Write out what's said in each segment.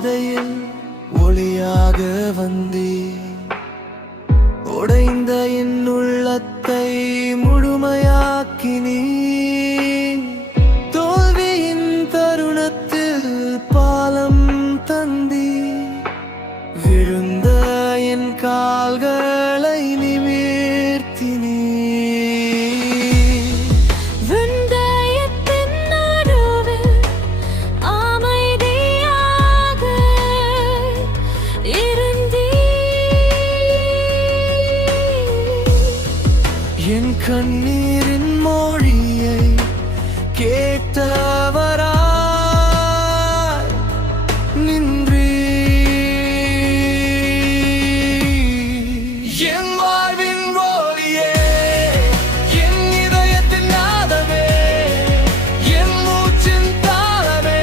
பாதையில் ஒளியாக வந்தே உடைந்த என் உள்ளத்தை முழுமையாக்கினீ தோல்வியின் தருணத்தில் பாலம் தந்தீ விழுந்த என் கால்களை நிமிர்த்தினீ என் கண்ணீரின் மொழியை கேட்டவராய் நின்றீ என் வாழ்வின் ஒளியே என் இதயத்தின் நாதமே என் மூச்சின் தாளமே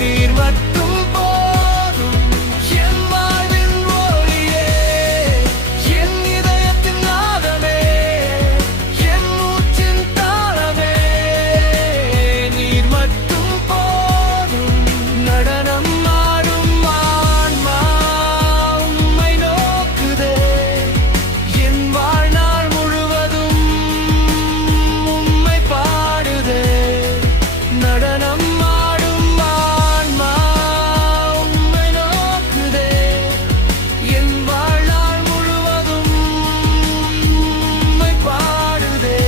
நீர் மட்டும் போதும் என் வாழ்வின் ஒளியே என் இதயத்தின் நாதமே என் மூச்சின் தாளமே நீர் மட்டும் போதும் நடனம் ஆடும் ஆன்மா உம்மை நோக்குதே என் வாழ்நாள் முழுவதும் உம்மை பாடுதே நடனம் ஆடும் ஆன்மா உம்மை நோக்குதே என் வாழ்நாள் முழுவதும் உம்மை பாடுதே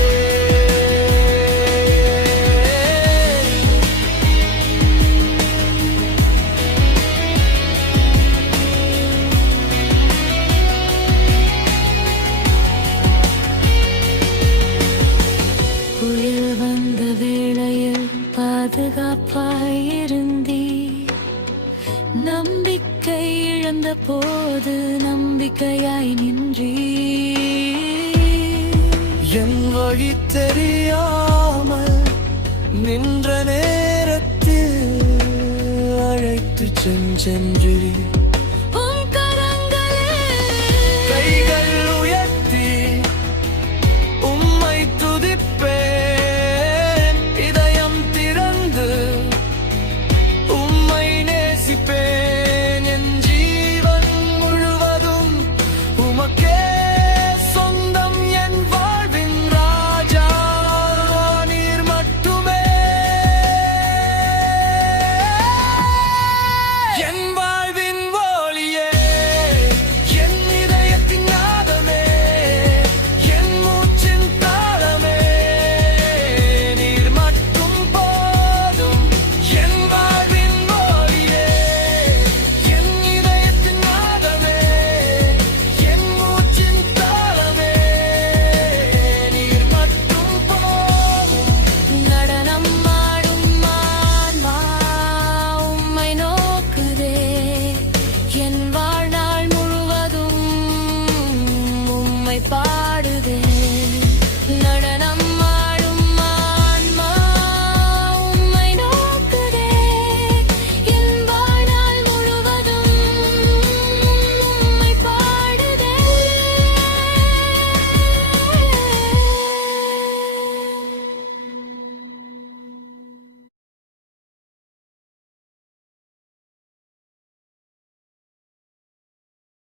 புயல் வந்த வேளையில் பாதுகாப்பாயிருந்தீ நம்பிக்கை இழந்த போது நம்பிக்கையாய் நின்றீ என் வழி தெரியாமல் நின்ற நேரத்தில் அழைத்துச் சென்றீர் உம் கரங்களில் கைகள் உயர்த்தி உம்மை துதிப்பேன் இதயம் திறந்து உம்மை நேசிப்பேன் என் ஜீவன் முழுவதும் உமக்கே சொந்தம் என் வாழ்வின் ராஜா நீர் மட்டுமே என் வாழ்வின் ஒளியே என் இதயத்தின் நாதமே என் மூச்சின் தாளமே நீர் மட்டும் போதும் என் வாழ்வின் ஒளியே என் இதயத்தின் நாதமே என் மூச்சின் தாளமே நீர் மட்டும் போதும் நடனம் ஆடும் ஆன்மா உம்மை நோக்குதே என் வாழ்நாள் முழுவதும் உம்மை